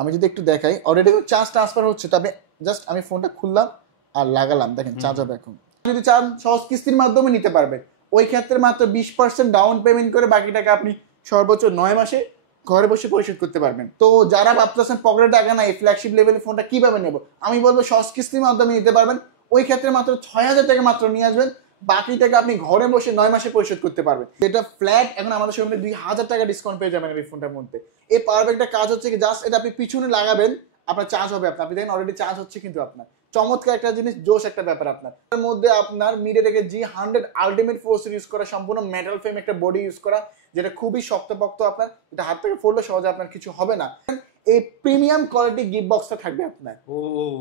আমি যদি একটু দেখাই অলরেডি চার্জ ট্রান্সফার হচ্ছে, তবে জাস্ট আমি ফোনটা খুললাম আর লাগালাম, দেখেন চার্জ হবে। এখন যদি চান সহজ কিস্তির মাধ্যমে নিতে পারবেন, ওই ক্ষেত্রে মাত্র 20% ডাউন পেমেন্ট করে বাকি টাকা আপনি সর্বোচ্চ 9 মাসে ঘরে বসে পরিশোধ করতে পারবেন। তো যারা ভাবতেছেন পকেটে টাকা নাই, ফ্ল্যাগশিপ লেভেলের ফোনটা কিভাবে নেব, আমি বলবো সহজ কিস্তির মাধ্যমে নিতে পারবেন। ওই ক্ষেত্রে মাত্র 6000 টাকা মাত্র নিয়ে আসবেন, বাকি টাকা আপনি ঘরে বসে 9 মাসে পরিশোধ করতে পারবেন। যেটা ফ্ল্যাট এখন আমাদের শোরুমে 2000 টাকা ডিসকাউন্ট পেয়ে যাবেন এই ফোনটার মধ্যে। এই পাওয়ার ব্যাংকটা কাজ হচ্ছে কি, জাস্ট এটা আপনি পিছনে লাগাবেন, আপনার চার্জ হবে। আপনি দেখেন অলরেডি চার্জ হচ্ছে, কিন্তু আপনার চমৎকার একটা জিনিস, জোশ একটা ব্যাপার। আপনার এর মধ্যে আপনার মিডিয়াটেকের G100 আলটিমেট ফোর্সের ইউজ করা, সম্পূর্ণ মেটাল ফ্রেম একটা বডি ইউজ করা, যেটা খুবই শক্তপোক্ত। আপনার এটা হাত থেকে পড়লে সহজে আপনার কিছু হবে না। এই প্রিমিয়াম কোয়ালিটি গিফট বক্সটা থাকবে আপনার,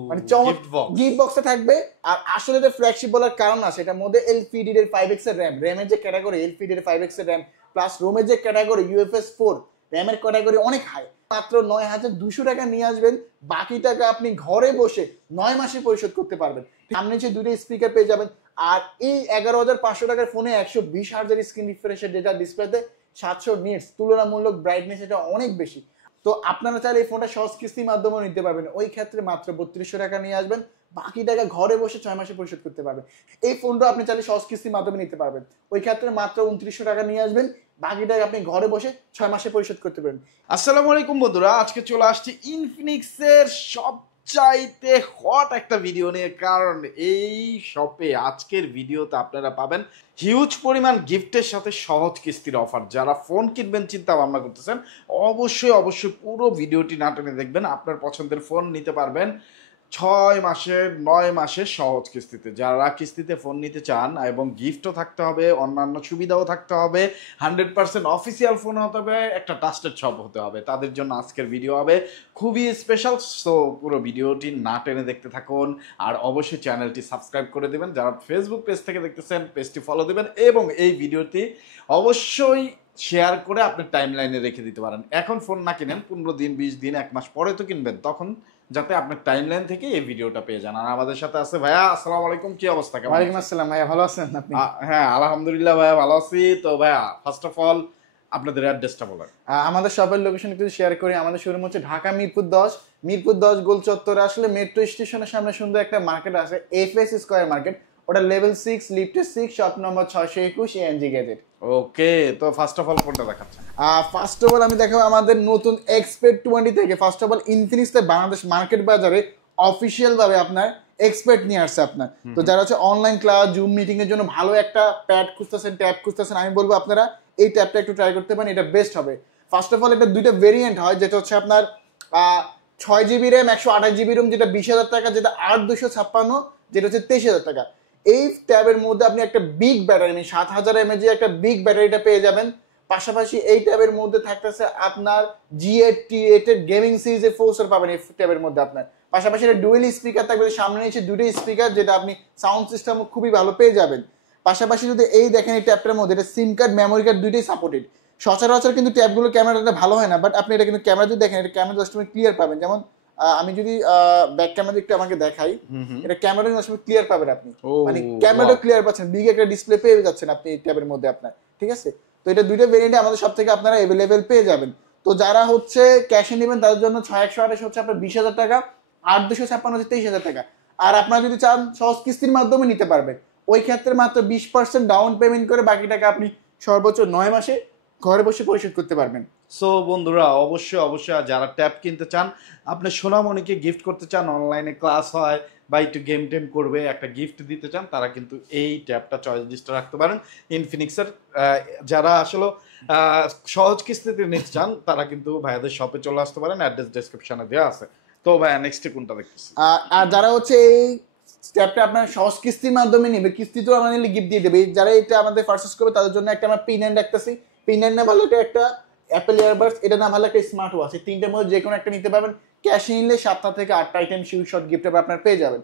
মানে চমৎকার গিফট বক্সটা থাকবে। আর আসলে এটা ফ্ল্যাগশিপ বলার কারণ আছে, এটার মধ্যে LPDDR এর 5x এর র্যাম, র্যামের যে ক্যাটাগরি LPDDR এর 5x এর র্যাম, প্লাস রোমের যে ক্যাটাগরি UFS 4, র্যামের ক্যাটাগরি অনেক হাই। মাত্র 9200 টাকা নিয়ে আসবেন, বাকি টাকা আপনি ঘরে বসে 9 মাসে পরিশোধ করতে পারবেন। সামনে যে দুটো স্পিকার পেয়ে যাবেন, আর এই 11500 টাকার ফোনে 120 হার্জের স্ক্রিন রিফ্রেশের ডেটা ডিসপ্লেতে 700 নিটস, তুলনামূলক ব্রাইটনেস এটা অনেক বেশি। তো আপনারা চাইলে এই ফোনটা সহজ কিস্তির মাধ্যমেও নিতে পারবেন, ওই ক্ষেত্রে মাত্র 3200 টাকা নিয়ে আসবেন, বাকি টাকা ঘরে বসে 6 মাসে পরিশোধ করতে পারবেন। এই ফোনটা আপনি চাইলে সহজ কিস্তির মাধ্যমে নিতে পারবেন, ওই ক্ষেত্রে মাত্র 2900 টাকা নিয়ে আসবেন, বাকি টাকা আপনি ঘরে বসে 6 মাসে পরিশোধ করতে পারবেন। আসসালামু আলাইকুম বন্ধুরা, আজকে চলে আসছি ইনফিনিক্সের সবচাইতে হট একটা ভিডিও নিয়ে। কারণ এই শপে আজকের ভিডিওতে আপনারা পাবেন হিউজ পরিমাণ গিফটের সাথে সহজ কিস্তির অফার। যারা ফোন কিনবেন চিন্তা ভাবনা করতেছেন, অবশ্যই পুরো ভিডিওটি না টেনে দেখবেন। আপনার পছন্দের ফোন নিতে পারবেন 6 মাসের 9 মাসের সহজ কিস্তিতে। যারা কিস্তিতে ফোন নিতে চান এবং গিফটও থাকতে হবে, অন্যান্য সুবিধাও থাকতে হবে, 100% অফিসিয়াল ফোন হতে হবে, একটা ট্রাস্টেড শপ হতে হবে, তাদের জন্য আজকের ভিডিও হবে খুবই স্পেশাল। সো পুরো ভিডিওটি না টেনে দেখতে থাকুন, আর অবশ্যই চ্যানেলটি সাবস্ক্রাইব করে দেবেন। যারা ফেসবুক পেজ থেকে দেখতেছেন পেজটি ফলো দেবেন, এবং এই ভিডিওটি অবশ্যই শেয়ার করে আপনার টাইম লাইনে রেখে দিতে পারেন। এখন ফোন না কিনেন, 15 দিন 20 দিন 1 মাস পরে তো কিনবেন, তখন যাতে আপনার টাইমলাইন থেকে এই ভিডিওটা পেয়ে যান। আর আমাদের সাথে আছে ভাইয়া। আসসালামু আলাইকুম, কি অবস্থা? ওয়ালাইকুম আসসালাম ভাইয়া, ভালো আছেন আপনি? হ্যাঁ আলহামদুলিল্লাহ ভাইয়া, ভালো আছি। তো ভাইয়া ফার্স্ট অফ অল আপনাদের অ্যাড্রেসটা বলেন। আমাদের শপের লোকেশন একটু শেয়ার করি। আমাদের শোরুম হচ্ছে ঢাকা মিরপুর 10 গোল চত্বরে আসলে মেট্রো স্টেশনের সামনে সুন্দর একটা মার্কেট আছে, FS স্কয়ার মার্কেট, ওটা লেভেল 6 লিফটে 6 শপ নম্বর 621 ANG গ্যাজেট। ওকে, তো ফার্স্ট অফ অল কোনটা দেখাচ্ছেন? ফার্স্ট অফ অল আমি দেখাবো আমাদের নতুন এক্সপেক্ট 20 থেকে। ফার্স্ট অফ অল ইনফিনিক্সে বাংলাদেশ মার্কেট বাজারে অফিসিয়াল ভাবে আপনার এক্সপেক্ট নিয়ে আসছে আপনার। তো যারা হচ্ছে অনলাইন ক্লাস, জুম মিটিং এর জন্য ভালো একটা প্যাড খুঁজতেছেন, ট্যাব খুঁজতেছেন, আমি বলবো আপনারা এই ট্যাবটা একটু ট্রাই করতে পারেন, এটা বেস্ট হবে। ফার্স্ট অফ অল এটা দুইটা ভেরিয়েন্ট হয়, যেটা হচ্ছে আপনার 6GB র্যাম 128GB রোম, যেটা 20,000 টাকা, যেটা 8256, যেটা হচ্ছে 23,000 টাকা। এই ট্যাবের মধ্যে আপনি একটা বিগ ব্যাটারি, 7000 mAh একটা বিগ ব্যাটারিটা পেয়ে যাবেন। পাশাপাশি এই ট্যাবের মধ্যে থাকতেছে আপনার G8 এর গেমিং সিরিজের ফোর্সার পাবেন এই ট্যাবের মধ্যে আপনার। পাশাপাশি এটা ডুয়েল স্পিকার থাকবে, সামনে নিচে দুটো স্পিকার, যেটা আপনি সাউন্ড সিস্টেম খুবই ভালো পেয়ে যাবেন। পাশাপাশি যদি এই দেখেন এই ট্যাবটার মধ্যে এটা সিম কার্ড, মেমোরি কার্ড দুইটাই সাপোর্টেড। সচরাচর কিন্তু ট্যাবগুলো ক্যামেরাটা ভালো হয় না, বাট আপনি এটা কিন্তু ক্যামেরা যদি দেখেন, এটা ক্যামেরা 10 ক্লিয়ার পাবেন। যেমন আমি যদি ব্যাক ক্যামেরা একটু আমাকে দেখাই, এটা ক্যামেরা 10 ক্লিয়ার পাবেন আপনি, মানে ক্যামেরাটা ক্লিয়ার পাচ্ছেন, বিগ একটা ডিসপ্লে পেয়ে যাচ্ছেন আপনি এই ট্যাবের মধ্যে আপনার। ঠিক আছে, তো এটা দুইটা ভেরিয়েন্টে আমাদের সব থেকে আপনারা অ্যাভেলেবেল পেয়ে যাবেন। তো যারা হচ্ছে ক্যাশে নেবেন তাদের জন্য 6128 হচ্ছে আপনার 20,000 টাকা, 8256 হচ্ছে 23,000 টাকা। আর আপনারা যদি চান সহজ কিস্তির মাধ্যমে নিতে পারবেন, ওই ক্ষেত্রে মাত্র 20% ডাউন পেমেন্ট করে বাকি টাকা আপনি সর্বোচ্চ 9 মাসে ঘরে বসে পরিশোধ করতে পারবেন। সো বন্ধুরা অবশ্যই যারা ট্যাব কিনতে চান, আপনি সোনামণিকে গিফট করতে চান, অনলাইনে ক্লাস হয় বা একটু গেম টেম করবে, একটা গিফট দিতে চান, তারা কিন্তু এই ট্যাবটা চয়েস লিস্টে রাখতে পারেন ইনফিনিক্সের। যারা আসলে সহজ কিস্তিতে নিতে চান, তারা কিন্তু ভাইয়াদের শপে চলে আসতে পারেন, অ্যাড্রেস ডেসক্রিপশনে দেওয়া আছে। তো ভাইয়া নেক্সটে কোনটা দেখতেছি? আর যারা হচ্ছে এই স্টেপটা আপনার সহজ কিস্তির মাধ্যমে নেবে, কিস্তি তো আমরা নিলে গিফট দিয়ে দেবে, যারা এটা আমাদের পারচেজ করবে তাদের জন্য একটা আমরা পিন হ্যান্ড রাখতেছি। পিন হ্যান্ড না ভালো একটা অ্যাপেল ইয়ারবাডস, এটা না ভালো একটা স্মার্ট ওয়াচ, এই তিনটের মধ্যে যে কোনো একটা নিতে পারবেন। ক্যাশে নিলে 7টা থেকে 8টা আইটেম শিউ শট গিফট আপনার পেয়ে যাবেন।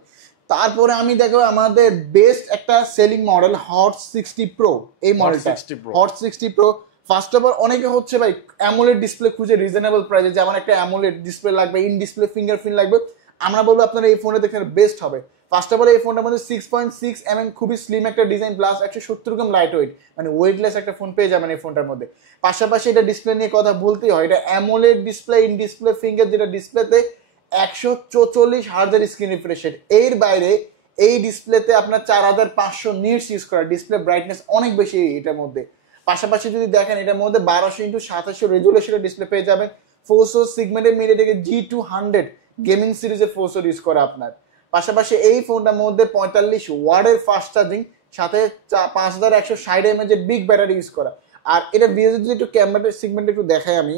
তারপরে আমি দেখো আমাদের বেস্ট একটা সেলিং মডেল হট 60 প্রো, এই মডেলটা hot 60 pro. First of all অনেকে হচ্ছে ভাই অ্যামোলেড ডিসপ্লে খুঁজে রিজনেবল প্রাইসে, যেমন একটা অ্যামোলেড ডিসপ্লে লাগবে, ইন ডিসপ্লে ফিঙ্গারপ্রিন্ট লাগবে, আমরা বলবো আপনারা এই ফোনে দেখেন বেস্ট হবে। ফার্স্ট অফ অল এই ফোনটার মধ্যে 6.6 mm খুবই স্লিম একটা ডিজাইন প্লাস 170 গ্রাম লাইট ওয়েট, মানে ওয়েটলেস একটা ফোন পেয়ে যাবেন এই ফোনটার মধ্যে। পাশাপাশি এটা ডিসপ্লে নিয়ে কথা বলতেই হয়, এটা AMOLED display, in display finger, যেটা ডিসপ্লেতে 144 হার্জের স্ক্রিন রিফ্রেশ রেট। এর বাইরে এই ডিসপ্লেতে আপনার 4500 নিটস ইউজ করা, ডিসপ্লে ব্রাইটনেস অনেক বেশি এটার মধ্যে। পাশাপাশি যদি দেখেন এটার মধ্যে 1200x2700 রেজুলেশনের ডিসপ্লে পেয়ে যাবেন। 400 সিগমেন্টের মিডিয়াটেকের G200 গেমিং সিরিজের 400 ইউজ করা আপনার। পাশাপাশি এই ফোনটার মধ্যে 45 ওয়াটের ফাস্ট চার্জিং, সাথে 5160 mAh এর বিগ ব্যাটারি ইউজ করা। আর এটা ভিডিও যদি একটু ক্যামেরার সিগমেন্ট একটু দেখাই আমি,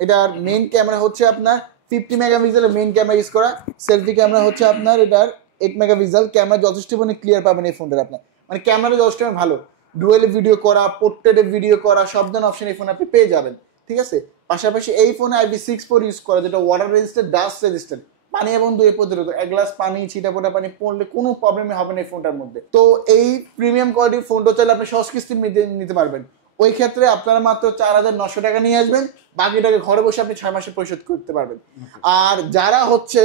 এটার মেইন ক্যামেরা হচ্ছে আপনার 50 মেগাপিক্সেলের মেইন ক্যামেরা ইউজ করা। সেলফি ক্যামেরা হচ্ছে আপনার এটার 8 মেগাপিক্সেল। ক্যামেরা যথেষ্ট পরিমাণে ক্লিয়ার পাবেন এই ফোনটার আপনার, মানে ক্যামেরা যথেষ্ট ভালো। ডুয়েলে ভিডিও করা, পোর্ট্রেটে ভিডিও করা, সব ধরনের অপশন এই ফোন আপনি পেয়ে যাবেন, ঠিক আছে। পাশাপাশি এই ফোনে IP64 ইউজ করা, যেটা ওয়াটার রেজিস্ট্যান্ট, ডাস্ট রেজিস্ট্যান্ট, পানি এবং ধুয়ে প্রতিরোধক। এক গ্লাস পানি, ছিটাফোটা পানি পড়লে কোনো প্রবলেমই হবে না এই ফোনটার মধ্যে। তো এই প্রিমিয়াম কোয়ালিটির ফোনটা চাইলে আপনি সহজ কিস্তি নিতে পারবেন। ওই ক্ষেত্রে আপনারা মাত্র 4900 টাকা নিয়ে আসবেন, বাকিটাকে ঘরে বসে আপনি 6 মাসে পরিশোধ করতে পারবেন। আর যারা হচ্ছে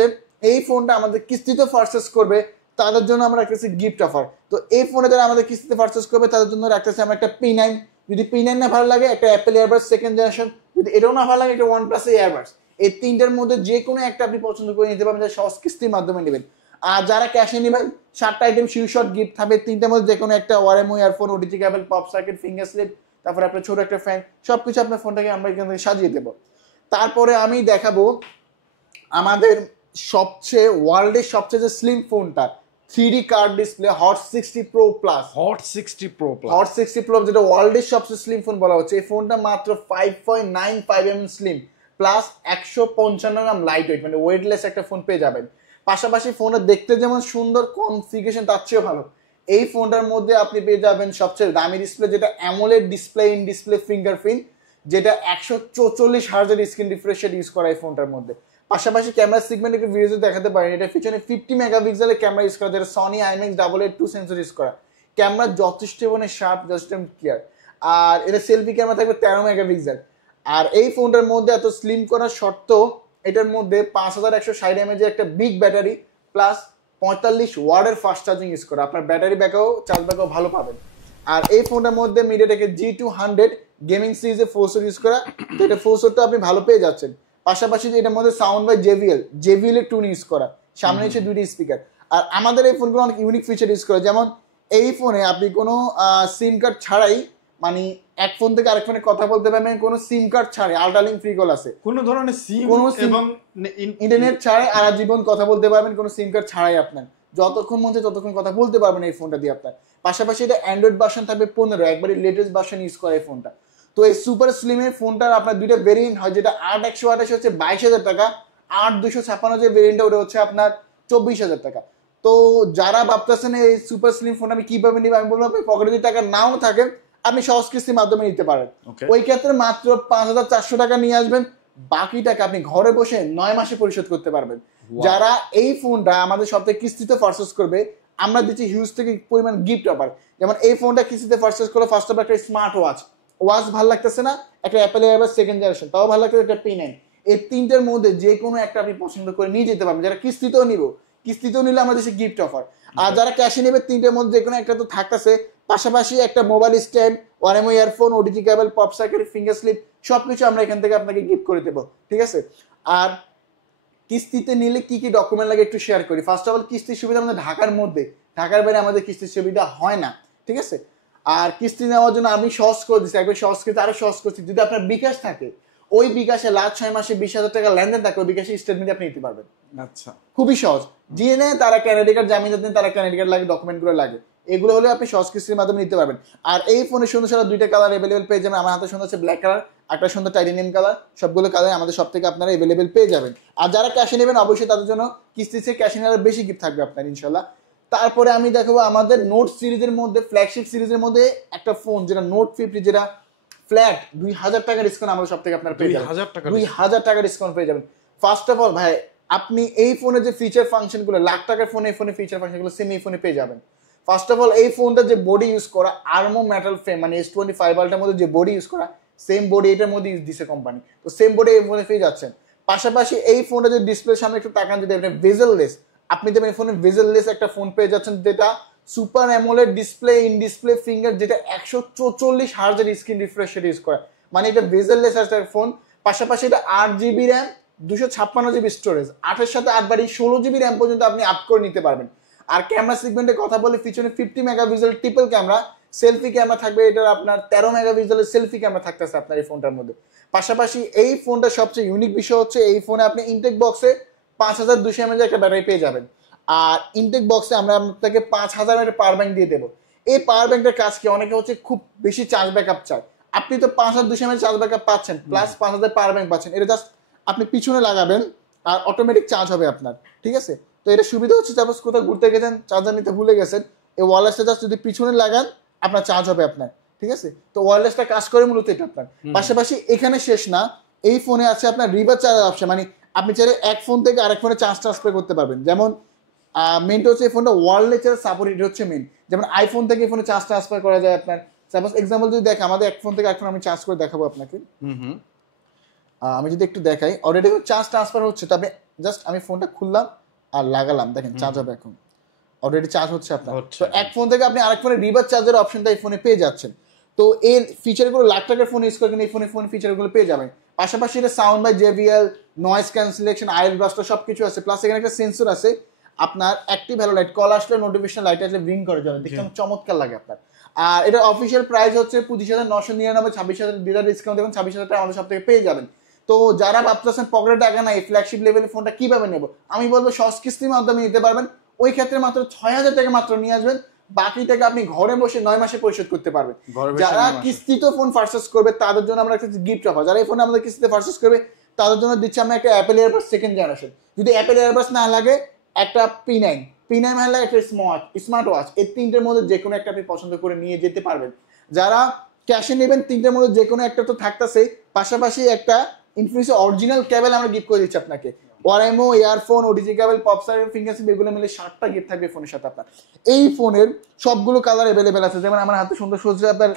এই ফোনটা আমাদের কিস্তিতে পারচেজ করবে তাদের জন্য আমরা রাখতেছি গিফট অফার। তো এই ফোনে যারা আমাদের কিস্তিতে পারচেজ করবে তাদের জন্য রাখতেছি আমরা একটা P9, যদি P9 না ভালো লাগে একটা অ্যাপেল এয়ারবাডস সেকেন্ড জেনারেশন, যদি এটাও না ভালো লাগে একটা OnePlus এয়ারবাডস। এই তিনটার মধ্যে যে কোনো একটা আপনি পছন্দ করে নিতে পারবেন, যা সহজ কিস্তির মাধ্যমে নেবেন। আর যারা ক্যাশে নেবেন 7টা আইটেম শিওর গিফট থাকবে, তিনটার মধ্যে যে কোনো একটা ওয়ারএমও earphone, OTG cable, pop socket, finger sleeve, তারপরে আপনার ছোট একটা ফ্যান, সবকিছু আপনার ফোনটাকে আমরা এখান থেকে সাজিয়ে দেবো। তারপরে আমি দেখাবো আমাদের সবচেয়ে ওয়ার্ল্ডের সবচেয়ে যে স্লিম ফোনটা, 3D card display hot 60 pro plus. Hot 60 pro plus, hot 60 pro যেটা ওয়ার্ল্ডের সবচেয়ে স্লিম ফোন বলা হচ্ছে। এই ফোনটা মাত্র 5.95 mm স্লিম প্লাস 155 গ্রাম লাইট ওয়েট, মানে ওয়েটলেস একটা ফোন পেয়ে যাবেন। পাশাপাশি ফোনটা দেখতে যেমন সুন্দর, কনফিগারেশন তার চেয়েও ভালো। এই ফোনটার মধ্যে আপনি পেয়ে যাবেন সবচেয়ে দামি ডিসপ্লে, যেটা AMOLED display, in display fingerprint, যেটা 144 হার্জের স্ক্রিন রিফ্রেশ রেট ইউজ করা এই ফোনটার মধ্যে। পাশাপাশি ক্যামেরা সিগমেন্ট একটু ভিডিওতে দেখাতে পারেন, এটা পিছনে 50 মেগাপিক্সেলের ক্যামেরা ইউজ করা, যেটা সনি IMX882 সেন্সর ইউজ করা। ক্যামেরা যথেষ্ট মানে শার্প, যথেষ্ট ক্লিয়ার। আর এটা সেলফি ক্যামেরা থাকবে 13 মেগাপিক্সেল। আর এই ফোনটার মধ্যে এত স্লিম করার সত্ত্বেও এটার মধ্যে 5160 mAh একটা বিগ ব্যাটারি প্লাস 45 ওয়াটের ফাস্ট চার্জিং ইউজ করা। আপনার ব্যাটারি ব্যাকআপ, চার্জ ব্যাকআপ ভালো পাবেন। আর এই ফোনটার মধ্যে মিডিয়াটেকের G200 গেমিং সিরিজের 400 ইউজ করা, তো এটা 400টা আপনি ভালো পেয়ে যাচ্ছেন। পাশাপাশি এটার মধ্যে সাউন্ড বাই JBL এর টুন ইউজ করা, সামনে হচ্ছে 2টি স্পিকার। আর আমাদের এই ফোনগুলো অনেক ইউনিক ফিচার ইউজ করে, যেমন এই ফোনে আপনি কোনো সিম কার্ড ছাড়াই, মানে এক ফোন থেকে আরেক ফোনে কথা বলতে পারবেন কোনো সিম কার্ড ছাড়াই। আল্ট্রালিঙ্ক ফ্রি কল আছে, কোনো ধরনের সিম এবং ইন্টারনেট ছাড়াই আজীবন কথা বলতে পারবেন, কোনো সিম কার্ড ছাড়াই। আপনার যতক্ষণ মন চায় ততক্ষণ কথা বলতে পারবেন এই ফোনটা দিয়ে আপনার। পাশাপাশি এটা অ্যান্ড্রয়েড ভার্সন থাকবে 15, একবারে লেটেস্ট ভার্সন ইউজ করে এই ফোনটা। তো এই সুপার স্লিমের ফোনটার আপনার দুইটা ভেরিয়েন্ট হয়, যেটা 8128 হচ্ছে 22,000 টাকা, 8256 যে ভেরিয়েন্টটা ওটা হচ্ছে আপনার 24,000 টাকা। তো যারা ভাবতেছেন এই সুপার স্লিম ফোন আমি কিভাবে নিব, আমি বলবো আপনি পকেটে যদি টাকা নাও থাকে আপনি সহজ কিস্তির মাধ্যমে নিতে পারেন। ওই ক্ষেত্রে মাত্র 5400 টাকা নিয়ে আসবেন, বাকি টাকা আপনি ঘরে বসে 9 মাসে পরিশোধ করতে পারবেন। যারা এই ফোনটা আমাদের সপ্তাহে কিস্তিতে পারচেজ করবে আমরা দিচ্ছি হিউজ থেকে পরিমাণ গিফট অফার। যেমন এই ফোনটা কিস্তিতে পারচেজ করলে ফার্স্ট অফ একটা স্মার্ট ওয়াচ ভালো লাগতেছে না, একটা অ্যাপেল এয়ারবাডস সেকেন্ড জেনারেশন তাও ভালো লাগতেছে, একটা P9। এই তিনটার মধ্যে যে কোনো একটা আপনি পছন্দ করে নিয়ে যেতে পারবেন। যারা কিস্তিতেও নিলে আমরা দিচ্ছি গিফট অফার। আর যারা ক্যাশে নেবে তিনটার মধ্যে যে কোনো একটা তো থাকতেছে। পাশাপাশি একটা মোবাইল স্ট্যান্ড, ওয়ারএমও earphone, OTG cable, pop socket, finger sleeve সবকিছু আমরা এখান থেকে আপনাকে গিফট করে দেবো, ঠিক আছে। আর কিস্তিতে নিলে কি কি ডকুমেন্ট লাগে একটু শেয়ার করি। ফার্স্ট অফ অল কিস্তির সুবিধা আমাদের ঢাকার মধ্যে, ঢাকার বাইরে আমাদের কিস্তির সুবিধা হয় না, ঠিক আছে। আর কিস্তি নেওয়ার জন্য আমি সহজ করে দিচ্ছি, একবার সহজ করতে আরো সহজ করছি। যদি আপনার বিকাশ থাকে, ওই বিকাশে লাস্ট 6 মাসে 20,000 টাকা লেনদেন থাকে, ওই বিকাশে স্টেটমেন্ট আপনি নিতে পারবেন। আচ্ছা, খুবই সহজ। দিয়ে নেয় তারা ক্যারেডিট কার্ড, জামিন দেন তারা ক্যারেডিট কার্ড লাগে, ডকুমেন্টগুলো লাগে, এগুলো হলে আপনি সহজ কিস্তির মাধ্যমে নিতে পারবেন। আর এই ফোনে সুন্দর সারা দুইটা কালার অ্যাভেলেবেল পেয়ে যাবেন। আমার হাতে সুন্দর হচ্ছে ব্ল্যাক কালার, একটা সুন্দর টাইটেনিয়াম কালার, সবগুলো কালার আমাদের সব থেকে আপনারা অ্যাভেলেবেল পেয়ে যাবেন। আর যারা ক্যাশে নেবেন অবশ্যই তাদের জন্য কিস্তিতে ক্যাশে নেওয়ার বেশি গিফট থাকবে আপনার ইনশাল্লাহ। তারপরে আমি দেখাবো আমাদের নোট সিরিজের মধ্যে, ফ্ল্যাগশিপ সিরিজের মধ্যে একটা ফোন যেটা নোট 50, যেটা ফ্ল্যাট 2000 টাকা ডিসকাউন্ট আমাদের সব থেকে আপনার পেয়ে যাবেন। 2000 টাকা ডিসকাউন্ট পেয়ে যাবেন। ফার্স্ট অফ অল ভাই, আপনি এই ফোনে যে ফিচার ফাংশনগুলো, লাখ টাকার ফোনে এই ফোনে ফিচার ফাংশনগুলো সেম এই ফোনে পেয়ে যাবেন। ফার্স্ট অফ অল এই ফোনটা যে বডি ইউজ করা, আর্মো মেটাল ফ্রেম, মানে S25 আলটার মধ্যে যে বডি ইউজ করা, সেম বডি এটার মধ্যে ইউজ দিছে কোম্পানি, তো সেম বডি এই ফোনে পেয়ে যাচ্ছেন। পাশাপাশি এই ফোনটা যে ডিসপ্লের সামনে একটু তাকান, যদি এটা বেজেললেস আপনি দেবেন ফোনে বেজেললেস একটা ফোন পেয়ে যাচ্ছেন, যেটা super AMOLED display, in display finger, যেটা 144 হার্জের স্ক্রিন রিফ্রেশ রেট ইউজ করে, মানে এটা বেজেললেস একটা ফোন। পাশাপাশি এটা 8 জিবি র্যাম, 256 জিবি স্টোরেজ, 8-এর সাথে 8 বাড়ি 16 জিবি র্যাম পর্যন্ত আপনি আপ করে নিতে পারবেন। আর ক্যামেরা সেগমেন্টের কথা বলে পিছনে 50 megapixel triple camera, selfie camera থাকবে এটার আপনার 13 মেগাপিক্সেলের সেলফি ক্যামেরা থাকতেছে আপনার এই ফোনটার মধ্যে। পাশাপাশি এই ফোনটার সবচেয়ে ইউনিক বিষয় হচ্ছে এই ফোনে আপনি ইনটেক বক্সে 5200 mAh একটা ব্যাটারি পেয়ে যাবেন। আর ইনটেক বক্সে আমরা আপনাকে 5000 mAh পাওয়ার ব্যাংক দিয়ে দেবো। এই পাওয়ার ব্যাংকটার কাজ কি, অনেকে হচ্ছে খুব বেশি চার্জ ব্যাকআপ চায়, আপনি তো 5200 mAh চার্জ ব্যাকআপ পাচ্ছেন, প্লাস 5000 পাওয়ার ব্যাংক পাচ্ছেন। এটা জাস্ট আপনি পিছনে লাগাবেন আর অটোমেটিক চার্জ হবে আপনার, ঠিক আছে? তো এটা সুবিধা হচ্ছে সাপোজ কোথাও ঘুরতে গেছেন, চার্জার নিতে ভুলে গেছেন, এই ওয়্যারলেসটা জাস্ট যদি পিছনে লাগান আপনার চার্জ হবে আপনার, ঠিক আছে? তো ওয়্যারলেসটা কাজ করে মূলত এটা আপনার। পাশাপাশি এখানে শেষ না, এই ফোনে আছে আপনার রিভার্স চার্জার অপশন, মানে আপনি চাইলে এক ফোন থেকে আরেক ফোনে চার্জ ট্রান্সফার করতে পারবেন। যেমন মেনটা হচ্ছে এই ফোনটা ওয়্যারলেস সাপোর্ট, এটা হচ্ছে মেন। যেমন আইফোন থেকে ফোনে চার্জ ট্রান্সফার করা যায় আপনার। সাপোজ এক্সাম্পল যদি দেখেন, আমাদের এক ফোন থেকে এক ফোন আমি চার্জ করে দেখাবো আপনাকে। আমি যদি একটু দেখাই, অলরেডি চার্জ ট্রান্সফার হচ্ছে, তবে জাস্ট আমি ফোনটা খুললাম আর লাগালাম, দেখেন চার্জ হবে এখন, অলরেডি চার্জ হচ্ছে আপনার। তো এক ফোন থেকে আপনি আরেক ফোনে রিভার্স চার্জের অপশনটা এই ফোনে পেয়ে যাচ্ছেন। তো এই ফিচারগুলো লাখ টাকার ফোন ইউজ করে এই ফোন ফিচারগুলো পেয়ে যাবেন। পাশাপাশি এটা sound by JBL, noise cancellation, আইএল ব্লাস্টার সবকিছু আছে, প্লাস এখানে একটা সেন্সর আছে আপনার অ্যাক্টিভ হ্যালো লাইট, কল আসলে নোটিফিকেশন লাইট আসলে ব্লিঙ্ক করে যাবে, দেখতে চমৎকার লাগে আপনার। আর এটা অফিসিয়াল প্রাইস হচ্ছে 25,999, 26,000 ডিলার ডিসকাউন্ট দেবেন, 26,000 টাকা আমাদের সব থেকে পেয়ে যাবেন। তো যারা ভাবতেছেন পকেটে টাকা নাই, ফ্ল্যাগশিপ লেভেলের ফোনটা কিভাবে নেব, আমি বলবো সহজ কিস্তির মাধ্যমে নিতে পারবেন। ওই ক্ষেত্রে মাত্র 6,000 টাকা মাত্র নিয়ে আসবেন, বাকি টাকা আপনি ঘরে বসে 9 মাসে পরিশোধ করতে পারবেন। যারা কিস্তিতে ফোন পারচেজ করবে তাদের জন্য আমরা একটা গিফট অফার, যারা এই ফোন আমাদের কিস্তিতে পারচেজ করবে তাদের জন্য দিচ্ছি আমরা একটা অ্যাপেল এয়ারবাস সেকেন্ড জেনারেশন। যদি অ্যাপেল এয়ারবাস না লাগে, একটা P9 ভালো লাগে, একটা স্মার্ট ওয়াচ, এই তিনটের মধ্যে যে কোনো একটা আপনি পছন্দ করে নিয়ে যেতে পারবেন। যারা ক্যাশে নেবেন তিনটের মধ্যে যে কোনো একটা তো থাকতেছে, পাশাপাশি একটা ইনফিনিক্সের অরিজিনাল কেবল আমরা গিফট করে দিচ্ছি আপনাকে। ওয়ারএমও, ইয়ারফোন, ওটিজি কেবল, পপসার, ফিঙ্গারপ্রিন্ট, এগুলো মিলে 7টা গিফট থাকবে ফোনের সাথে আপনার। এই ফোনের সবগুলো কালার অ্যাভেলেবেল আছে, যেমন আমার হাতে সুন্দর সুন্দর আপনার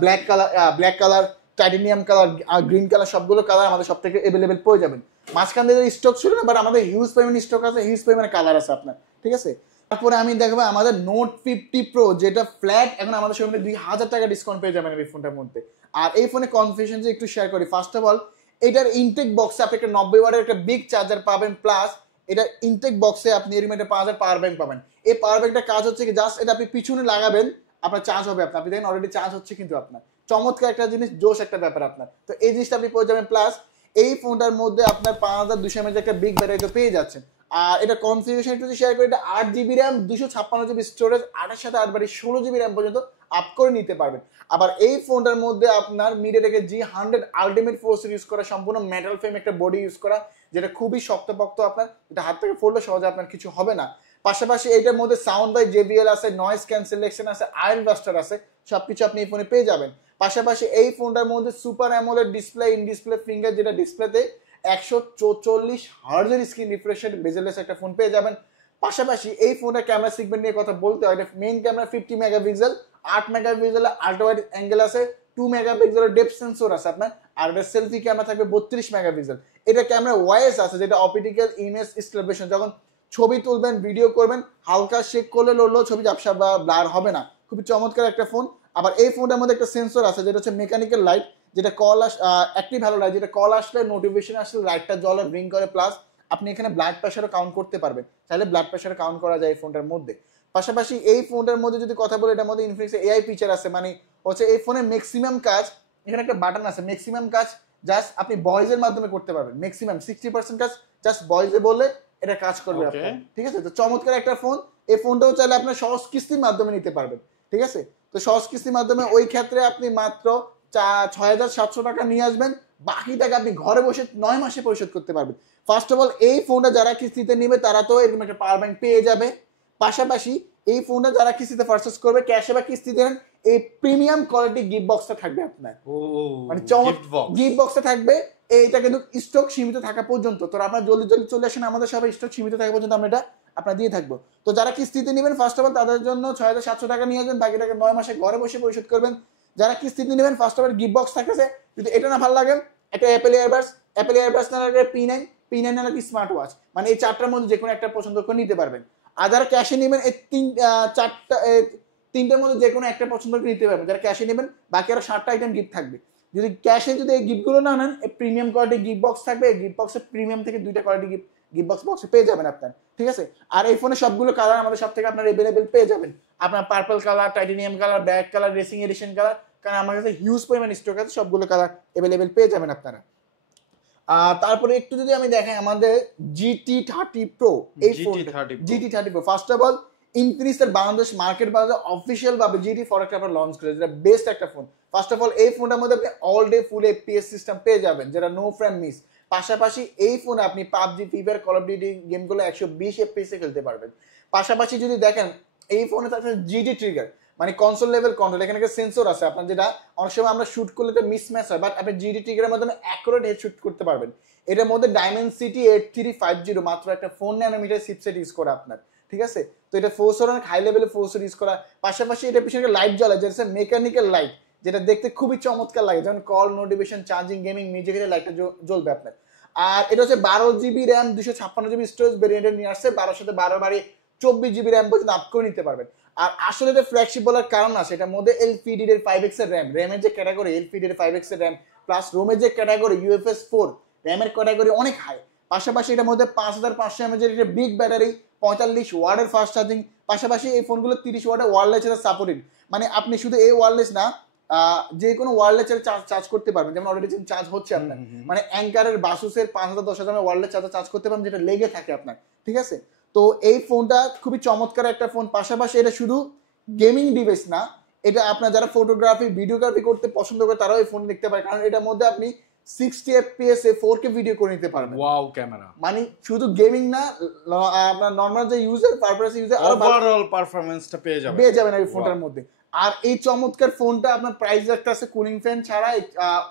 ব্ল্যাক কালার, টাইটেনিয়াম কালার আর গ্রিন কালার, সবগুলো কালার আমাদের সব থেকে অ্যাভেলেবেল পেয়ে যাবেন। মাঝখান থেকে স্টক ছিল না, বাট আমাদের হিউজ পরিমাণ স্টক আছে, হিউজ পরিমাণে কালার আছে আপনার, ঠিক আছে? তারপরে আমি দেখবো আমাদের নোট 50 প্রো, যেটা ফ্ল্যাট এখন আমাদের সঙ্গে 2,000 টাকা ডিসকাউন্ট পেয়ে যাবেন এই ফোনটার মধ্যে। আর এই ফোনে কনফিগারেশন একটু শেয়ার করি। ফার্স্ট অফ অল, এটার ইনটেক বক্সে আপনি একটা 90 ওয়াটের একটা বিগ চার্জার পাবেন, প্লাস এটার ইনটেক বক্সে আপনি এর মধ্যে 5000 পাওয়ার ব্যাংক পাবেন। এই পাওয়ার ব্যাংকটা কাজ হচ্ছে কি, জাস্ট এটা আপনি পিছনে লাগাবেন, আপনার চার্জ হবে আপনার, আপনি দেখেন অলরেডি চার্জ হচ্ছে কিন্তু আপনার। চমৎকার একটা জিনিস, জোশ একটা ব্যাপার আপনার। তো এই জিনিসটা আপনি পেয়ে যাবেন, প্লাস এই ফোনটার মধ্যে আপনার 5200 mAh একটা বিগ ব্যাটারি তো পেয়ে যাচ্ছেন। আর এটা কনফিগারেশন একটু শেয়ার করি, এটা 8 জিবি র্যাম, 256 জিবি স্টোরেজ, 8-এর সাথে 8 বাড়ি 16 জিবি র্যাম পর্যন্ত আপ করে নিতে পারবেন। আবার এই ফোনটার মধ্যে আপনার মিডিয়াটেকের G100 আলটিমেট প্রসেসর ইউজ করা, সম্পূর্ণ মেটাল ফ্রেম একটা বডি ইউজ করা, যেটা খুবই শক্তপোক্ত আপনার, এটা হাত থেকে পড়লে সহজে আপনার কিছু হবে না। পাশাপাশি এটার মধ্যে সাউন্ড বাই JBL আছে, নয়েজ ক্যান্সেলেশন আছে, আয়রন ব্লাস্টার আছে, সবকিছু আপনি এই ফোনে পেয়ে যাবেন। পাশাপাশি এই ফোনটার মধ্যে super AMOLED display, in display finger, যেটা ডিসপ্লেতে 144 হার্জের স্ক্রিন রিফ্রেশ রেট, বেজেলেস একটা ফোন পেয়ে যাবেন। পাশাপাশি এই ফোনের ক্যামেরা সেগমেন্ট নিয়ে কথা বলতে হয়, মেইন ক্যামেরা 50 মেগাপিক্সেল, 8 মেগাপিক্সেলের আল্ট্রা ওয়াইড অ্যাঙ্গেল আছে, 2 মেগাপিক্সেলের ডেপথ সেন্সর আছে আপনার, আর এটা সেলফি ক্যামেরা থাকবে 32 মেগাপিক্সেল। এটা ক্যামেরা ওয়াইস আছে, যেটা অপটিক্যাল ইমেজ স্টেবিলাইজেশন, যখন ছবি তুলবেন, ভিডিও করবেন, হালকা শেক করলে লড়লেও ছবি ঝাপসা বা ব্লার হবে না, খুবই চমৎকার একটা ফোন। আবার এই ফোনটার মধ্যে একটা সেন্সর আছে, যেটা হচ্ছে মেকানিক্যাল লাইট, যেটা অ্যাক্টিভ হ্যালো লাইট, যেটা কল আসলে, নোটিফিকেশন আসলে লাইটটা জ্বলে ব্লিঙ্ক করে, প্লাস আপনি এখানে ব্লাড প্রেশারও কাউন্ট করতে পারবেন, চাইলে ব্লাড প্রেশার কাউন্ট করা যায় এই ফোনটার মধ্যে। পাশাপাশি এই ফোনটার মধ্যে যদি কথা বলি, এটার মধ্যে ইনফিনিক্সের AI ফিচার আছে, মানে হচ্ছে এই ফোনের ম্যাক্সিমাম কাজ, এখানে একটা বাটন আছে, ম্যাক্সিমাম কাজ জাস্ট আপনি ভয়েসের মাধ্যমে করতে পারবেন, ম্যাক্সিমাম 60% কাজ জাস্ট ভয়েসে বললে এটা কাজ করবে আপনার, ঠিক আছে? তো চমৎকার একটা ফোন। এই ফোনটাও চাইলে আপনার সহজ কিস্তির মাধ্যমে নিতে পারবেন, ঠিক আছে? তো সহজ কিস্তির মাধ্যমে ওই ক্ষেত্রে আপনি মাত্র 6,700 টাকা নিয়ে আসবেন, বাকি টাকা আপনি ঘরে বসে 9 মাসে পরিশোধ করতে পারবেন। ফার্স্ট অফ অল, এই ফোনটা যারা কিস্তিতে নেবে তারা তো এরকম একটা পাওয়ার ব্যাংক পেয়ে যাবে। পাশাপাশি এই ফোনটা যারা কিস্তিতে পারচেজ করবে, ক্যাশে বা কিস্তিতে নেন, এই প্রিমিয়াম কোয়ালিটি গিফট বক্সটা থাকবে আপনার, মানে গিফট বক্সটা থাকবে। এইটা কিন্তু স্টক সীমিত থাকা পর্যন্ত, তো আপনার জলদি জলদি চলে আসেন আমাদের সবাই, স্টক সীমিত থাকা পর্যন্ত আমরা এটা আপনার দিয়ে থাকবো। তো যারা কিস্তিতে নেবেন ফার্স্ট অফ অল তাদের জন্য 6,700 টাকা নিয়ে আসবেন, বাকি টাকা 9 মাসে ঘরে বসে পরিশোধ করবেন। যারা কিস্তিতে নেবেন first of all gift box থাকতেছে, যদি এটা না ভালো লাগে একটা অ্যাপেল এয়ারবাস না লাগে P9, P9 আর কি স্মার্ট ওয়াচ, মানে এই চারটার মধ্যে যে কোনো একটা পছন্দ করে নিতে পারবেন। আর যারা ক্যাশে নেবেন এই তিনটার মধ্যে যে কোনো একটা পছন্দ করে নিতে পারবেন যারা ক্যাশে নেবেন, বাকি আরো 7টা আইটেম গিফট থাকবে। যদি ক্যাশে যদি এই গিফটগুলো না নেন, এই প্রিমিয়াম কোয়ালিটি গিফট বক্স থাকবে, এই গিফট বক্সে প্রিমিয়াম থেকে 2টা কোয়ালিটি গিফট বক্সে পেয়ে যাবেন আপনার, ঠিক আছে। আর এই ফোনে সবগুলো কালার আমাদের সব থেকে আপনার अवेलेबल পেয়ে যাবেন, আপনার purple colour, titanium colour, black colour, racing addition colour, কারণ আমার কাছে হিউজ পরিমাণ স্টক আছে, সবগুলো কালার अवेलेबल পেয়ে যাবেন আপনারা। তারপরে একটু যদি আমি দেখাই আমাদের GT30 Pro, এই ফোনটা GT30 Pro first of all ইনফিনিক্সের বাংলাদেশ মার্কেট বাজারে অফিশিয়াল ভাবে GT প্রোডাক্ট আমরা লঞ্চ করেছি, যেটা বেস্ট একটা ফোন। ফার্স্ট অফ অল এই ফোনটার মধ্যে আপনি অল ডে ফুল FPS সিস্টেম পেয়ে যাবেন, যেটা নো ফ্রেম মিস। পাশাপাশি এই ফোনে আপনি PUBG, free fire, call of duty গেমগুলো 120 FPS এ খেলতে পারবেন। পাশাপাশি যদি দেখেন এই ফোনে থাকছে GT ট্রিগার, মানে কনসোল লেভেল কন্ট্রোল, এখানে একটা সেন্সর আছে আপনার, যেটা অনেক সময় আমরা শুট করলে তো মিসম্যাচ হয়, বাট আপনি GT ট্রিগারের মাধ্যমে অ্যাকুরেট হেড শুট করতে পারবেন। এটার মধ্যে Dimensity 8350 মাত্র একটা 4 ন্যানোমিটার চিপসেট ইউজ করা আপনার, ঠিক আছে। তো এটা ফোর্সর অনেক হাই লেভেলে ফোর্সর ইউজ করা। পাশাপাশি এটা পিছনে লাইট জ্বলে, যেটা মেকানিক্যাল লাইট, যেটা দেখতে খুবই চমৎকার লাগে, যেমন call, notification, charging, gaming, music, লাইটটা জ্বলবে আপনার। আর এটা হচ্ছে 12GB র্যাম, 256GB স্টোরেজ ভেরিয়েন্টে নিয়ে আসছে, 12 সাথে 12 বাড়ি 24GB র্যাম পর্যন্ত আপ করে নিতে পারবেন। আর আসলে এটা ফ্ল্যাগশিপ বলার কারণ আছে, এটার মধ্যে LPDDR 5X এর র্যাম, র্যামের যে ক্যাটাগরি LPDDR 5X এর র্যাম, প্লাস রোমের যে ক্যাটাগরি UFS 4 র্যামের ক্যাটাগরি অনেক হাই। পাশাপাশি এটার মধ্যে 5500 mAh এর একটা বিগ ব্যাটারি, 45 ওয়াটের ফাস্ট চার্জিং। পাশাপাশি এই ফোনগুলো 30 ওয়াটের ওয়্যারলেস সাপোর্টেড, মানে আপনি শুধু এই ওয়্যারলেস না, যে কোনো ওয়্যারলেস চার্জ করতে পারবেন, যেমন অলরেডি চার্জ হচ্ছে আপনার, মানে অ্যাঙ্কারের, বাসুসের 5000 10000 ওয়্যারলেস চার্জ করতে পারবেন, যেটা লেগে থাকে আপনার, ঠিক আছে। তো এই ফোনটা খুবই চমৎকার একটা ফোন। পাশাপাশি এটা শুধু গেমিং ডিভাইস না, এটা আপনার যারা ফটোগ্রাফি, ভিডিওগ্রাফি করতে পছন্দ করে তারাও এই ফোন দেখতে পারে, কারণ এটার মধ্যে আপনি 60 FPS এ 4K ভিডিও করে নিতে পারবেন। ওয়াও ক্যামেরা, মানে শুধু গেমিং না, আপনার নরমাল যে ইউজার পারপাস ইউজার ওভারঅল পারফরম্যান্সটা পেয়ে যাবেন এই ফোনটার মধ্যে। আর এই চমৎকার ফোনটা আপনার প্রাইস একটা আছে কুলিং ফ্যান ছাড়া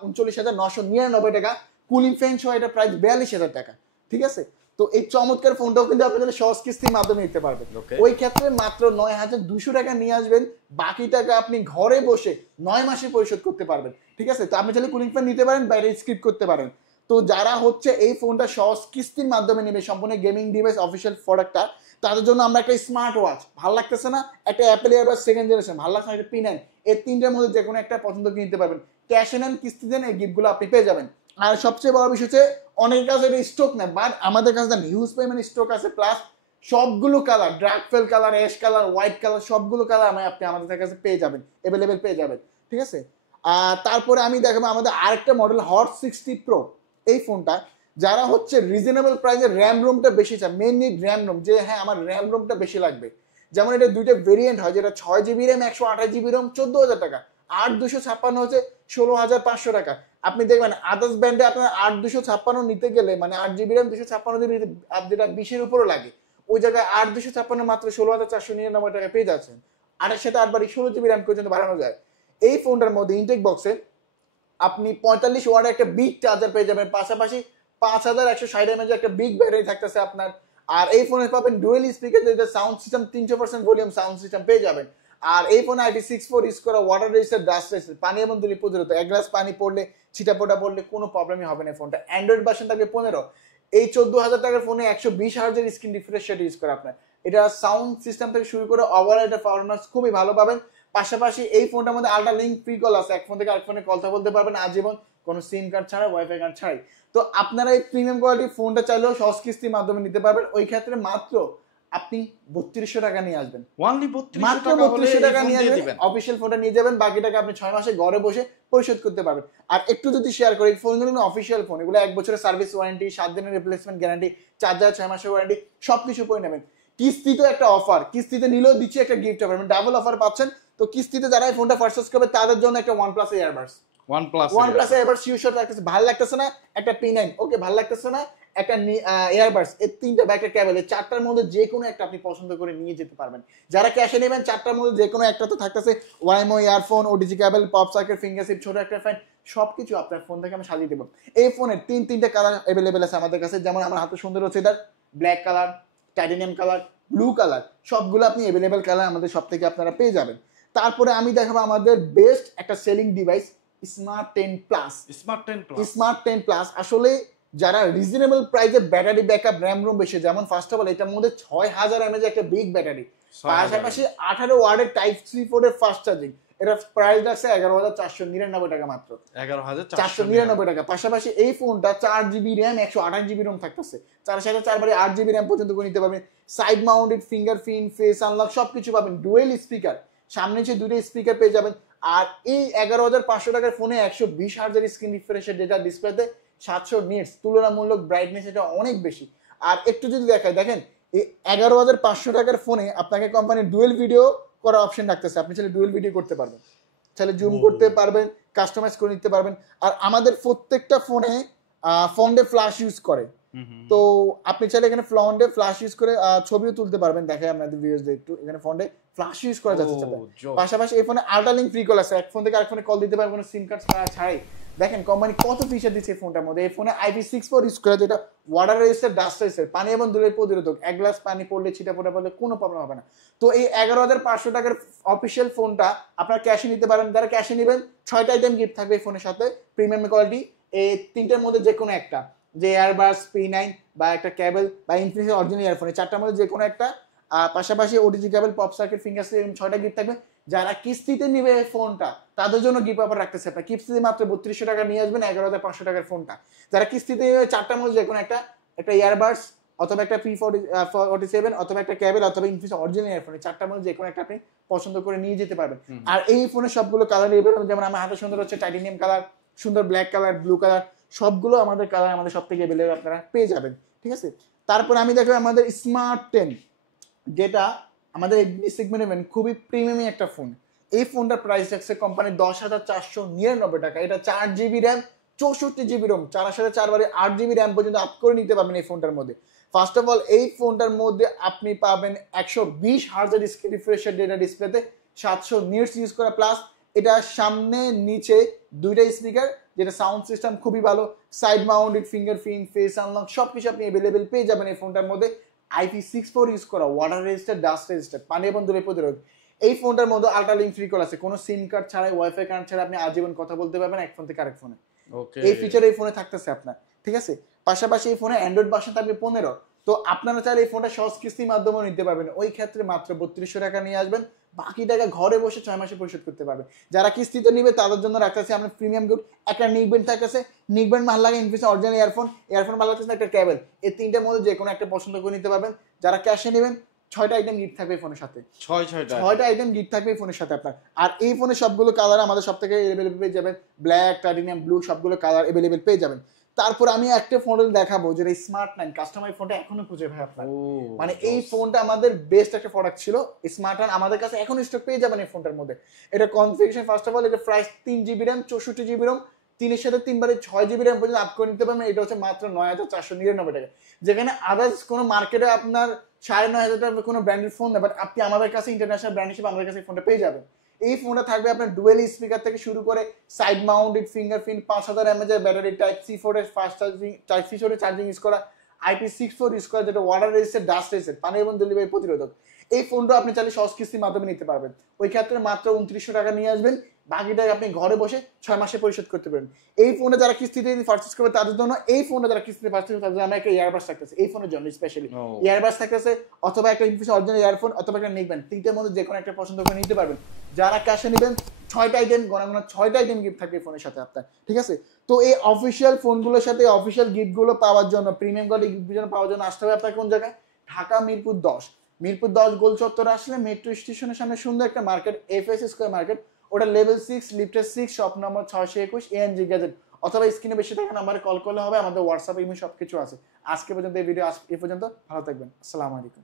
39,999 টাকা, কুলিং ফ্যান সহ এটা প্রাইস 42,000 টাকা, ঠিক আছে। তো এই চমৎকার ফোনটাও কিন্তু আপনারা সহজ কিস্তির মাধ্যমে নিতে পারবেন। ওই ক্ষেত্রে মাত্র 9,200 টাকা নিয়ে আসবেন, বাকি টাকা আপনি ঘরে বসে 9 মাসে পরিশোধ করতে পারবেন, ঠিক আছে। তো আপনি চাইলে কুলিং ফ্যান নিতে পারেন, বাইরে স্কিপ করতে পারেন। তো যারা হচ্ছে এই ফোনটা সহজ কিস্তির মাধ্যমে নেবে, সম্পূর্ণ গেমিং ডিভাইস অফিসিয়াল প্রোডাক্টটা, তাদের জন্য আমরা একটা স্মার্ট ওয়াচ, ভালো লাগতেছে না, একটা অ্যাপেল এয়ারবাস সেকেন্ড জেনারেশন, ভালো লাগছে না একটা P9, এই তিনটার মধ্যে যে কোনো একটা পছন্দ করে নিতে পারবেন। ক্যাশে নেন, কিস্তি দেন, এই গিফটগুলো আপনি পেয়ে যাবেন। আর সবচেয়ে বড় বিষয় হচ্ছে অনেকের কাছে এটা স্টক না, বাট আমাদের কাছে হিউজ পরিমাণে স্টক আছে, প্লাস সবগুলো কালার, ড্রাগফেল colour, ash colour, white colour, সবগুলো কালার আপনি আমাদের কাছে পেয়ে যাবেন, अवेलेबल পেয়ে যাবেন, ঠিক আছে। আর তারপরে আমি দেখাবো আমাদের আরেকটা মডেল হট 60 Pro, এই ফোনটা যারা হচ্ছে রিজনেবল প্রাইসে র্যাম রোমটা বেশি চায়, মেইনলি র্যাম রোম, যে হ্যাঁ আমার র্যাম রোমটা বেশি লাগবে, যেমন এটা দুইটা ভেরিয়েন্ট হয়, যেটা 6GB র্যাম 128GB রোম 14,000 টাকা, 8256 হচ্ছে 16,500 টাকা। আপনি দেখবেন আদার্স ব্র্যান্ডে আপনার 8256 নিতে গেলে, মানে 8GB র্যাম 256 যেটা 20-এর উপরে লাগে, ওই জায়গায় 8256 মাত্র 16,499 টাকা পেয়ে যাচ্ছেন। আর এর সাথে 8 16GB র্যাম পর্যন্ত বাড়ানো যায়। এই ফোনটার মধ্যে ইনটেক বক্সে আপনি 45 ওয়াটের একটা বিগ চার্জার পেয়ে যাবেন, পাশাপাশি 5160 mAh একটা বিগ ব্যাটারি থাকতেছে আপনার। আর এই ফোনে পাবেন ডুয়েল স্পিকার, যেটা sound system 300% volume sound system পেয়ে যাবেন। আর এই ফোনে IP64 ইউজ করা, ওয়াটার রেজিস্টার, ডাস্ট রেজিস্টার, পানি এবং ধুলি প্রতিরোধ, এক গ্লাস পানি পড়লে, ছিটাপোটা পড়লে কোনো প্রবলেমই হবে না। ফোনটা অ্যান্ড্রয়েড ভার্সন থাকবে 15। এই 14,000 টাকার ফোনে 120 হার্জের স্ক্রিন রিফ্রেশ রেট ইউজ করা আপনার। এটা সাউন্ড সিস্টেম থেকে শুরু করে ওভারঅল এটা পারফরম্যান্স খুবই ভালো পাবেন। পাশাপাশি এই ফোনটার মধ্যে আল্ট্রা লিঙ্ক ফ্রি কল আছে, এক ফোন থেকে আরেক ফোনে কথা বলতে পারবেন আজীবন, কোনো সিম কার্ড ছাড়া, ওয়াইফাই কার্ড ছাড়াই। তো আপনারা এই প্রিমিয়াম কোয়ালিটির ফোনটা চাইলেও সহজ কিস্তির মাধ্যমে নিতে পারবেন। ওই ক্ষেত্রে মাত্র আপনি 3200 টাকা নিয়ে আসবেন, মাত্র 3200 টাকা নিয়ে আসবেন, অফিসিয়াল ফোনটা নিয়ে যাবেন, বাকি টাকা আপনি 6 মাসে ঘরে বসে পরিশোধ করতে পারবেন। আর একটু যদি শেয়ার করি, ফোনগুলো অফিসিয়াল ফোন, এগুলো 1 বছরের সার্ভিস ওয়ারেন্টি, 7 দিনের রিপ্লেসমেন্ট গ্যারান্টি, চার্জার 6 মাসের ওয়ারেন্টি, সবকিছু করে নেবেন। কিস্তিতে একটা অফার, কিস্তিতে নিলেও দিচ্ছি একটা গিফট অফার, মানে ডাবল অফার পাচ্ছেন। তো কিস্তিতে যারা এই ফোনটা পারচেজ করবে তাদের জন্য একটা OnePlus earbuds, OnePlus earbuds sure লাগতেছে, ভালো লাগতেছে না একটা P9, ওকে ভালো লাগতেছে না একটা এয়ারবাডস, এই তিনটা ব্যাকের কেবল, এই চারটার মধ্যে যে কোনো একটা আপনি পছন্দ করে নিয়ে যেতে পারবেন। যারা ক্যাশে নেবেন চারটার মধ্যে যে কোনো একটা তো থাকতেছে, ওয়াইমো earphone, OTG cable, pop socket, fingerprint, ছোট একটা ফ্যান, সবকিছু আপনার ফোন থেকে আমি সাজিয়ে দেবো। এই ফোনের তিনটা কালার अवेलेबल আছে আমাদের কাছে, যেমন আমার হাতে সুন্দর হচ্ছে এটা black colour, titanium colour, blue colour, সবগুলো আপনি अवेलेबल কালার আমাদের সব থেকে আপনারা পেয়ে যাবেন। তারপরে আমি দেখাবো আমাদের বেস্ট একটা সেলিং ডিভাইস স্মার্ট 10 প্লাস। আসলে যারা রিজনেবল প্রাইসে ব্যাটারি ব্যাকআপ র্যাম রোম বেশি, যেমন ফার্স্ট অফ অল এটার মধ্যে 6000 mAh একটা বিগ ব্যাটারি, পাশাপাশি 18 ওয়াটের টাইপ সি পোর্টের ফাস্ট চার্জিং, এটা প্রাইস আছে 11,499 টাকা মাত্র, 11,499 টাকা। পাশাপাশি এই ফোনটা 4GB র্যাম 128GB রোম থাকতেছে, 4 সাথে 4 বারে 8GB র্যাম পর্যন্ত করে নিতে পারবেন, side mounted fingerprint face unlock সবকিছু পাবেন, ডুয়েল স্পিকার, সামনে যে দুটো স্পিকার পেয়ে যাবেন। আর এই 11,500 টাকার ফোনে 120 হার্জের স্ক্রিন রিফ্রেশের ডেটা ডিসপ্লেতে 700 নিটস, তুলনামূলক ব্রাইটনেস এটা অনেক বেশি। আর একটু যদি দেখায়, দেখেন এই 11,500 টাকার ফোনে আপনাকে কোম্পানি ডুয়েল ভিডিও করার অপশন রাখতেছে, আপনি চাইলে ডুয়েল ভিডিও করতে পারবেন, চাইলে জুম করতে পারবেন, কাস্টমাইজ করে নিতে পারবেন। আর আমাদের প্রত্যেকটা ফোনে ফন্টে ফ্ল্যাশ ইউজ করে, তো আপনি চাইলে এখানে ফন্টে ফ্ল্যাশ ইউজ করে ছবিও তুলতে পারবেন। দেখেন আপনাদের ভিডিওতে একটু এখানে ফন্টে ফ্ল্যাশ ইউজ করা যাচ্ছে। পাশাপাশি এই ফোনে আল্ট্রা লিঙ্ক ফ্রি কল আছে, এক ফোন থেকে আরেক ফোনে কল দিতে পারবেন কোনো সিম কার্ড ছাড়াই। দেখেন কোম্পানি কত ফিচার দিচ্ছে এই ফোনটার মধ্যে। এই ফোনে IP64 ইউজ করা, যেটা ওয়াটার রেজিস্টার, ডাস্ট রেজিস্টার, পানি এবং ধুলোর প্রতিরোধক, এক গ্লাস পানি পড়লে ছিটা ফোটা পড়লে কোনো প্রবলেম হবে না। তো এই 11,500 টাকার অফিসিয়াল ফোনটা আপনারা ক্যাশে নিতে পারেন। যারা ক্যাশে নেবেন 6টা আইটেম গিফট থাকবে এই ফোনের সাথে, প্রিমিয়াম কোয়ালিটি, এই 3টার মধ্যে যে কোনো একটা, যে এয়ারবাস P9 বা একটা কেবল বা ইনফিনিক্স অরিজিনাল ইয়ারফোন, 4টার মধ্যে যে কোনো একটা, পাশাপাশি OTG cable, pop socket, finger sleeve, 6টা গিফট থাকবে। যারা কিস্তিতে নিবে ফোনটা তাদের জন্য গিফট অফার রাখতেছে, আপনার কিস্তিতে মাত্র 3200 টাকা নিয়ে আসবেন 11,500 টাকার ফোনটা। যারা কিস্তিতে 4টার মধ্যে যে কোনো একটা, একটা ইয়ারবাস অথবা একটা P47 অথবা একটা কেবল অথবা ইনফিনিক্স অরিজিনাল ইয়ারফোন, 4টার মধ্যে যে কোনো একটা আপনি পছন্দ করে নিয়ে যেতে পারবেন। আর এই ফোনের সবগুলো কালার এভেলেবল, যেমন আমার হাতে সুন্দর হচ্ছে টাইটেনিয়াম কালার, সুন্দর ব্ল্যাক কালার, ব্লু কালার, সবগুলো আমাদের কালার আমাদের সব থেকে এভেলেবল আপনারা পেয়ে যাবেন, ঠিক আছে। তারপর আমি দেখো আমাদের স্মার্ট 10, যেটা আমাদের সেগমেন্টে খুবই প্রিমিয়াম একটা ফোন। এই ফোনটার প্রাইস রাখছে কোম্পানি 10,499 টাকা। এটা 4GB র্যাম 64GB রোম, 4 সাথে 4 বারে 8GB র্যাম পর্যন্ত আপ করে নিতে পারবেন এই ফোনটার মধ্যে। ফার্স্ট অফ অল এই ফোনটার মধ্যে আপনি পাবেন 120 হার্জের স্ক্রিন রিফ্রেশের ডেটা ডিসপ্লেতে, 700 নিটস ইউজ করা, প্লাস এটা সামনে নিচে 2টা স্পিকার, যেটা সাউন্ড সিস্টেম খুবই ভালো, side mounted fingerprint face unlock সবকিছু আপনি অ্যাভেলেবেল পেয়ে যাবেন এই ফোনটার মধ্যে। IP64 ইউজ করা, ওয়াটার রেজিস্টার, ডাস্ট রেজিস্টার, পানি এবং ধুলোর প্রতিরোধ। এই ফোনটার মধ্যে আল্ট্রা লিঙ্ক ফ্রি কল আছে, কোনো সিম কার্ড ছাড়াই, ওয়াইফাই কানেক্ট ছাড়া আপনি আজীবন কথা বলতে পারবেন এক ফোন থেকে আরেক ফোনে। এই ফিচার এই ফোনে থাকতেছে আপনার, ঠিক আছে। পাশাপাশি এই ফোনে অ্যান্ড্রয়েড ভার্সন থাকবে 15। তো আপনারা চাইলে এই ফোনটা সহজ কিস্তির মাধ্যমেও নিতে পারবেন, ওই ক্ষেত্রে মাত্র 3200 টাকা নিয়ে আসবেন, বাকি টাকা ঘরে বসে 6 মাসে পরিশোধ করতে পারবে। যারা কিস্তিতে নিবে তাদের জন্য রাখতেছে আমরা প্রিমিয়াম গিফট, একটা নিকব্যান্ড থাকতেছে, নিকব্যান্ড ভালো লাগে, ইনফিনিক্স অরিজিনাল ইয়ারফোন ভালো লাগতেছে, একটা কেবল, এই 3টার মধ্যে যে কোনো একটা পছন্দ করে নিতে পারবেন। যারা ক্যাশে নেবেন 6টা আইটেম গিফট থাকবে এই ফোনের সাথে, 6টা আইটেম গিফট থাকবে এই ফোনের সাথে আপনার। আর এই ফোনের সবগুলো কালার আমাদের সব থেকে অ্যাভেলেবল পেয়ে যাবেন, ব্ল্যাক, টাইটেনিয়াম, ব্লু, সবগুলো কালার অ্যাভেলেবল পেয়ে যাবেন। তারপর আমি একটা মডেল দেখাবো যেটা স্মার্ট 9 কাস্টমার ফোনটা এখনো খুঁজে ভাই আপনার, মানে এই ফোনটা আমাদের বেস্ট একটা প্রোডাক্ট ছিল। স্মার্ট 9 আমাদের কাছে এখনো স্টক পেয়ে যাবেন এই ফোনটার মধ্যে। এটা কনফিগারেশন ফার্স্ট অফ অল, এটা price 3GB RAM 64GB ROM, 3 সাথে 3 বারে 6GB র্যাম পর্যন্ত আপ করে নিতে পারবেন। এটা হচ্ছে মাত্র 9,499 টাকা, যেখানে আদার্স কোনো মার্কেটে আপনার 9,500 টাকা কোনো ব্র্যান্ডেড ফোন নেই, বাট আপনি আমাদের কাছে ইন্টারন্যাশনাল ব্র্যান্ড হিসেবে আমাদের কাছে ফোনটা পেয়ে যাবেন। এই ফোনটা থাকবে আপনার ডুয়েল স্পিকার থেকে শুরু করে side mounted fingerprint, 5000 mAh battery, type C পোর্টের ফাস্ট চার্জিং, টাইপ সি পোর্টের চার্জিং ইউজ করা, IP64 ইউজ করা, যেটা ওয়াটার রেজিস্টার, ডাস্ট রেজিস্টার, পানি এবং ধুলো প্রতিরোধক। এই ফোনটা আপনি চাইলে সহজ কিস্তির মাধ্যমে নিতে পারবেন, ওই ক্ষেত্রে মাত্র 2900 টাকা নিয়ে আসবেন, বাকি টাকা আপনি ঘরে বসে 6 মাসে পরিশোধ করতে পারেন। এই ফোনটা যারা কিস্তিতে পারচেজ করবে তাদের জন্য, এই ফোনটা যারা কিস্তিতে পারচেজ করবে তাদের জন্য আমরা একটা ইয়ারবাস থাকতেছে এই ফোনের জন্য স্পেশালি, ইয়ারবাস থাকতেছে, অথবা একটা ইনফিনিক্স অরিজিনাল ইয়ারফোন, অথবা একটা নিকব্যান্ড, 3টার মধ্যে যে কোনো একটা পছন্দ করে নিতে পারবেন। যারা ক্যাশে নেবেন 6টা আইটেম, গোনা 6টা আইটেম গিফট থাকবে ফোনের সাথে আপনার, ঠিক আছে। তো এই অফিসিয়াল ফোনগুলোর সাথে অফিসিয়াল গিফটগুলো পাওয়ার জন্য, প্রিমিয়াম কোয়ালিটি গিফট পাওয়ার জন্য আসতে হবে আপনার কোন জায়গায়, ঢাকা মিরপুর 10 গোল চত্বর আসলে মেট্রো স্টেশনের সামনে সুন্দর একটা মার্কেট, FS স্কয়ার মার্কেট, ওটা লেভেল 6 লিফটের 6 শপ নম্বর 621 ANG গ্যাজেট, অথবা স্ক্রিনে বেশি থাকা নাম্বারে কল করলে হবে, আমাদের হোয়াটসঅ্যাপ ইমেল সবকিছু আছে। আজকে পর্যন্ত এই ভিডিও এ পর্যন্ত, ভালো থাকবেন, আসসালামু আলাইকুম।